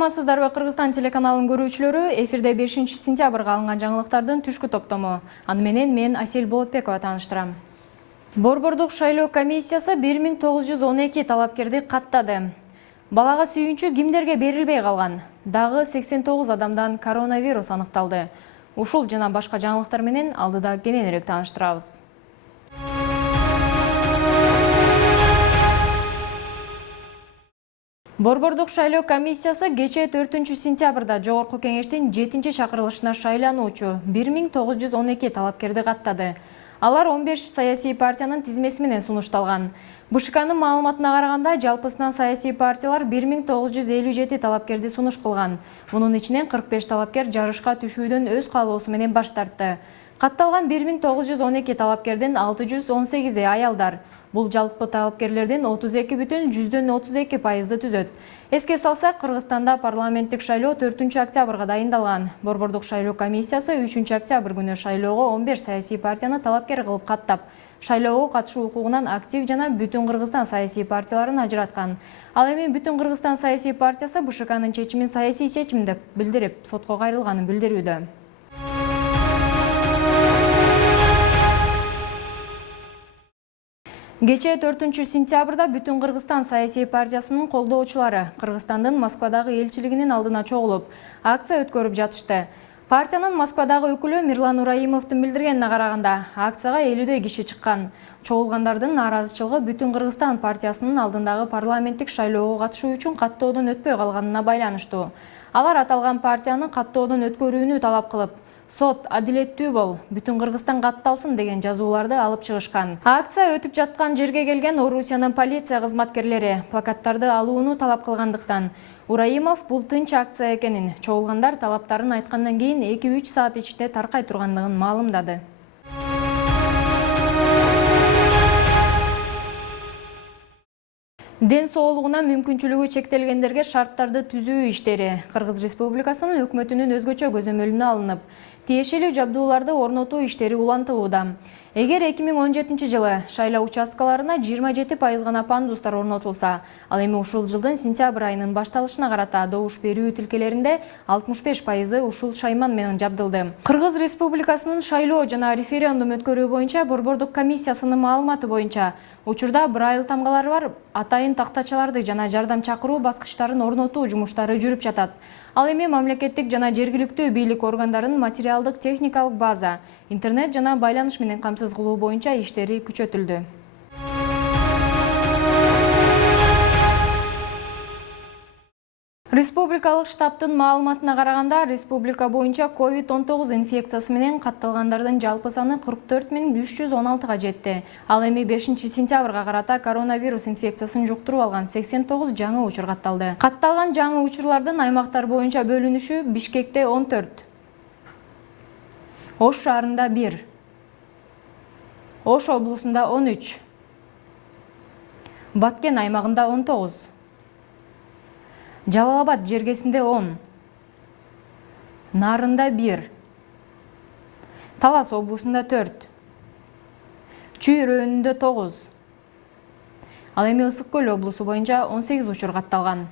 Саламатсыздарбы, Кыргызстан телеканалын көрүүчүлөрү, эфирде 5 сентябрга алынган жаңылыктардын түшкү топтому. Аны менен мен Асель Болотбекова тааныштырам. Борбордук шайлоо комиссиясы 1912 талапкерди каттады. Балага сүйүүнчү кимдерге берилбей калган? Дагы 89 адамдан коронавирус аныкталды. Ушул жана башка жаңылыктар менен алдыда кененирээк тааныштырабыз. Борбордук шайлоо комиссиясы кечээ 4 сентябрда Жогорку кеңештин 7-чакырылышына шайлануучу 1912 талапкерди каттады. Алар 15 саясий партиянын тизмеси менен сунушталган. БШКнын маалыматына караганда, жалпысынан саясий партиялар 1957 талапкерди сунуш кылган. Мунун ичинен 45 талапкер жарышка түшүүдөн өз каалоосу менен баш тартты. Катталган 1912 талапкердин 618 аялдар. Бул жалпы талапкерлердин 32,32% түзөт. Эске салсак, Кыргызстанда парламенттик шайлоо 4 октябрга дайындалган. Борбордук шайлоо комиссиясы 3 октябрь күнү шайлоого 15 саясий партияны талапкер кылып каттап, шайлоого катышуу укугунан актив жана Бүтүн Кыргызстан саясий партияларын ажыраткан. Ал эми Бүтүн Кыргызстан саясий партиясы БШКнын чечимин саясий чечим деп билдирип, сотко кайрылганын билдирүүдө. Кечээ 4 сентябрда Бүтүн Кыргызстан саясий партиясынын колдоочулары Кыргызстандын Москвадагы элчилигинин алдына чогулуп, акция өткөрүп жатышты. Партиянын Москвадагы өкүлү Мирлан Ураимовдун билдиргенине караганда, акцияга 50 киши чыккан. Чогулгандардын нааразычылыгы Бүтүн Кыргызстан партиясынын алдындагы парламенттик шайлоого катышуу үчүн каттоодон өтпөй калганына байланыштуу. Алар аталган партиянын каттоодон өткөрүүнү талап кылып, сот адилеттүү бол, Бүтүн Кыргызстан катталсын деген жазууларды алып чыгышкан. Акция өтүп жаткан жерге келген Орусиянын полиция кызматкерлери плакаттарды алууну талап кылгандыктан Ураимов бул тынч акция экенин, чогулгандар талаптарын айткандан кийин 2-3 саат ичинде таркай тургандыгын маалымдады. Ден соолугуна мүмкүнчүлүгү чектелгендерге шарттарды түзүү иштери Кыргыз Республикасынын өкмөтүнүн өзгөчө көзөмөлүнө алынып, тиешелүү жабдууларды орнотуу иштери улантылууда. Эгер 2017 жылы шайлоо участкаларына 27% гана пандустар орнотулса, ал эми ушул жылдын сентябрь айынын башталышына карата добуш берүү тилкелеринде 65% ушул шайман менен жабдылды. Кыргыз Республикасынын шайлоо жана референдум өткөрүү боюнча Борбордук комиссиясынын маалыматы боюнча, учурда Брайль тамгалары бар атайын тактачаларды жана жардам чакыруу баскычтарын орнотуу жумуштары жүрүп жатат. Ал эми мамлекеттик жана жергиликтүү бийлик органдарынын материалдык техникалык база, интернет жана байланыш менен камсыз кылуу боюнча иштери күчөтүлдү. Республикалык штабтын маалыматына караганда, республика боюнча COVID-19 инфекциясы менен катталгандардын жалпы саны 44.316 жетти. Ал эми 5 сентябрга карата коронавирус инфекциясын жуктуруп алган 89 жаңы учур катталды. Катталган жаңы учурлардын аймактар боюнча бөлүнүшү: Бишкекте 14, Ош шаарында 1, Ош облусунда 13, Баткен аймагында 19, Жалал-Абад жергесинде 10, Нарында 1, Талас облусунда 4, Чүй районунда 9. Ал эми Ысык Көл облусу боюнча 18 учур катталган.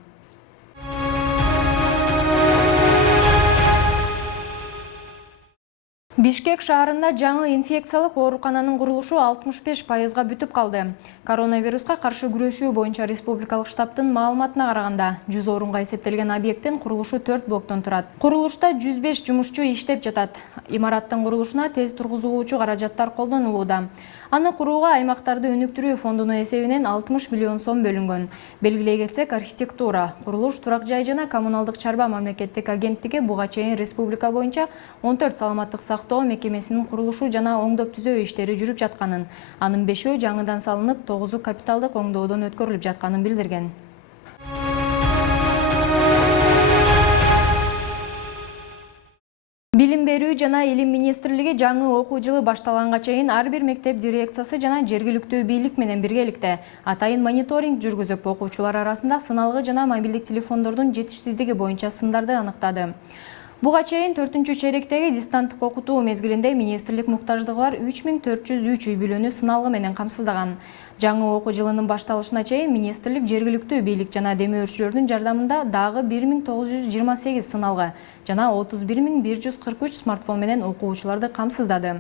Бишкек шаарында жаңы инфекциялык оорукананын курулушу 65%га бүтүп калды. Коронавируска каршы күрөшүү боюнча республикалык штабтын маалыматына караганда, 100 орунга эсептелген объекттин курулушу 4 блоктон турат. Курулушта 105 жумушчу иштеп жатат. Имараттын курулушуна тез тургузулуучу каражаттар колдонулууда. Аны курууга аймактарды өнүктүрүү фондунун эсебинен 60 миллион сом бөлүнгөн. Белгилей кетсек, архитектура, курулуш, турак жай жана коммуналдык чарба мамлекеттик агенттиги буга чейин республика боюнча 14 саламаттык сактоо мекемесинин курулушу жана оңдоп түзөө иштери жүрүп жатканын, анын 5-өө жаңыдан салынып, 9-у капиталдык оңдоодон өткөрүлүп жатканын билдирген. Билим берүү жана илим министрлиги жаңы окуу жылы башталганга чейин ар бир мектеп дирекциясы жана жергиликтүү бийлик менен биргеликте атайын мониторинг жүргүзүп, окуучулар арасында сыналгы жана мобилдик телефондордун жетишсиздиги боюнча сындарды аныктады. Буга чейин 4-чейректеги дистанттык окутуу мезгилинде министрлик муктаждыгы бар 3403 үй бүлөнү сыналгы менен камсыздаган. Жаңы окуу жылынын башталышына чейин министрлик жергиликтүү бийлик жана демөөрчүлөрдүн жардамында дагы 1928 сыналгы жана 31143 смартфон менен окуучуларды камсыздады.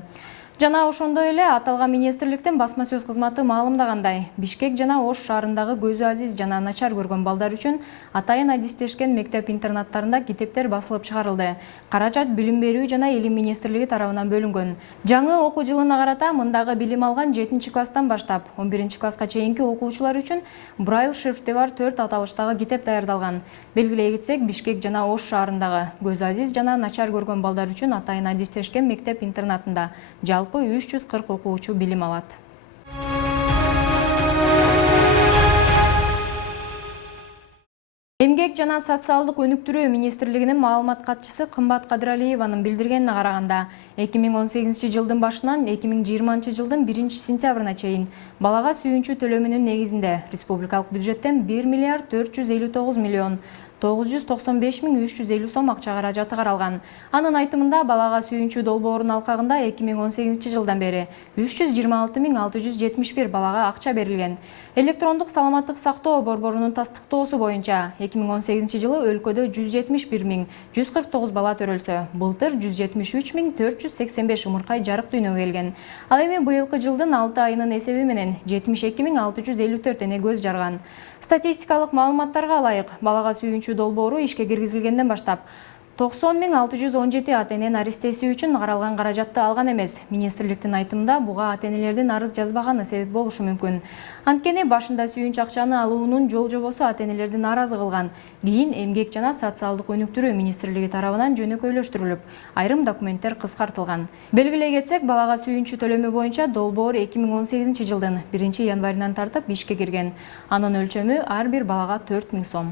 Жана ошондой эле аталган министрликтин басма сөз кызматы маалымдагандай, Бишкек жана Ош шаарындагы көзү азиз жана начар көргөн балдар үчүн атайын адистешкен мектеп-интернаттарында китептер басылып чыгарылды. Каражат билим берүү жана илим министрлиги тарабынан бөлүнгөн. Жаңы окуу жылына карата мындагы билим алган 7-класстан баштап 11-класска чейинки окуучулар үчүн Braille шрифти бар 4 аталыштагы китеп даярдалган. Белгилей кетсек, Бишкек жана Ош шаарындагы көзү азиз жана начар көргөн балдар үчүн атайын адистешкен мектеп-интернатында жалпы 340 окуучу билим алат. Эмгек жана социалдык өнүктүрүү министрлигинин маалымат катчысы Кымбат Кадыралиеванын билдиргенине караганда, 2018 жылдын башынан 2020 жылдын 1-сентябрына чейин балага сүйүнчү төлөмүнүн негизинде республикалык бюджеттен 1 миллиард 459 миллион 995.350 сом акча каражаты каралган. Анын айтымында балага сүйүнчү долбоорунун алкагында 2018 жылдан бери 326.671 балага акча берилген. Электрондук саламаттык сактоо борборунун тастыктоосу боюнча 2018 жылы өлкөдө 171.149 бала төрөлсө, былтыр 173.485 умуркай жарык дүйнөгө келген. Ал эми быйылкы жылдын 6 айынын эсеби менен 72.654 эне көз жарган. Статистикалык маалыматтарга ылайык, балага сүйүнчү долбоору ишке киргизилгенден баштап 90.617 ата-эненин арестеси үчүн каралган каражатты алган эмес. Министрликтин айтымында буга ата-энелердин арыз жазбаганы себеп болушу мүмкүн. Анткени башында сүйүнч акчаны алуунун жол жобосу ата-энелерди нааразы кылган. Кийин Эмгек жана социалдык өнүктүрүү министрлиги тарабынан жөнөкөйлөштүрүлүп, айрым документтер кыскартылган. Белгилей кетсек, балага сүйүнчү төлөмү боюнча долбоор 2018 жылдын 1-январынан тартып ишке кирген. Анын өлчөмү ар бир балага 4000 сом.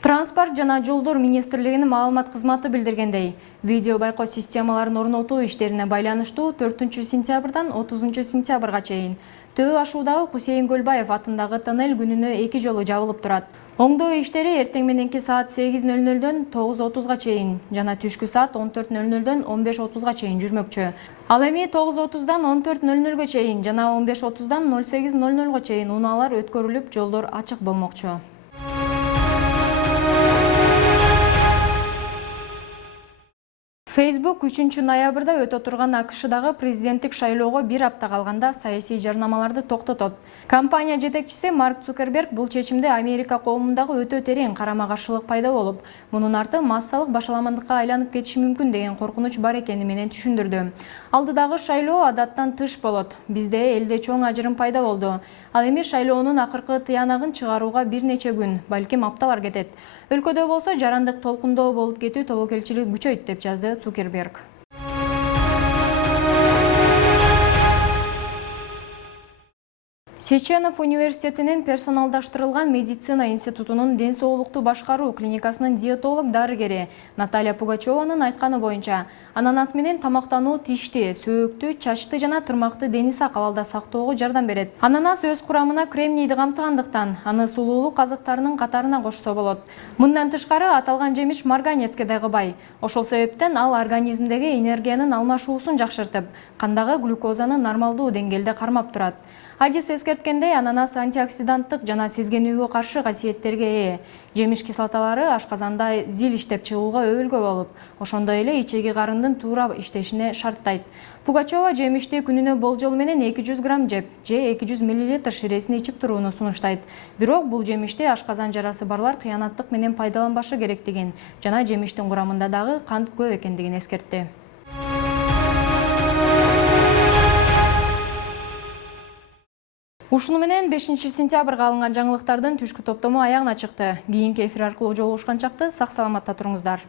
Транспорт жана жолдор министрлигинин маалымат кызматы билдиргендей, видео байкоо системаларын орнотуу иштерине байланыштуу 4-сентябрдан 30-сентябрга чейин Төө ашуудагы Кусейин Көлбаев атындагы тоннель күнүнө 2 жолу жабылып турат. Оңдоо иштери эртең мененки саат 8:00-дөн 9:30-га чейин жана түшкү саат 14:00-дөн 15:30-га чейин жүрмөкчү. Ал эми 9:30-дан 14:00-га чейин жана 15:30-дан 08:00-га чейин унаалар өткөрүлүп, жолдор ачык болмокчу. Facebook 3-ноябрда өтө турган АКШдагы президенттик шайлоого бир апта калганда саясий жарнамаларды токтотот. Компания жетекчиси Марк Цукерберг бул чечимде Америка коомундагы өтө терең карама-каршылык пайда болуп, мунун арты массалык башаламандыкка айланып кетиши мүмкүн деген коркунуч бар экени менен түшүндүрдү. Алдыдагы шайлоо адаттан тыш болот. Бизде элде чоң ажырым пайда болду. Ал эми шайлоонун акыркы тыянагын чыгарууга бир нече күн, балким апталар кетет. Өлкөдө болсо жарандык толкундоо болуп кетүү тобокелчилиги күчөйт деп жазды Цукерберг. Чеченов университетинин персоналдаштырылган медицина институтунун ден соолукту башкаруу клиникасынын диетолог дарыгери Наталья Пугачеванын айтканы боюнча, ананас менен тамактануу тишти, сөөктү, чачты жана тырмакты дени сак абалда сактоого жардам берет. Ананас өз курамына кремнийди камтыгандыктан, аны сулуулук азыктарынын катарына кошсо болот. Мындан тышкары аталган жемиш марганецке дагы бай. Ошол себептен ал организмдеги энергиянын алмашуусун жакшыртып, кандагы глюкозаны нормалдуу деңгээлде кармап турат. Адис эскерткендей, ананас антиоксиданттык жана сезгенүүгө каршы касиеттерге ээ. Жемиш кислоталары ашказанда зил иштеп чыгууга өбөлгө болуп, ошондой эле ичеги карындын туура иштешине шарттайт. Пугачева жемишти күнүнө болжол менен 200 грамм жеп, же 200 мл ширесин ичип турууну сунуштайт. Бирок бул жемишти ашказан жарасы барлар кыянаттык менен пайдаланбашы керектигин жана жемиштин курамында дагы кант көп экендигин эскертти. Ушуну менен 5-сентябрга алынган жаңылыктардын түшкү топтому аягына чыкты. Кийинки эфир аркылуу жолугушкан чакты сак саламатта туруңуздар.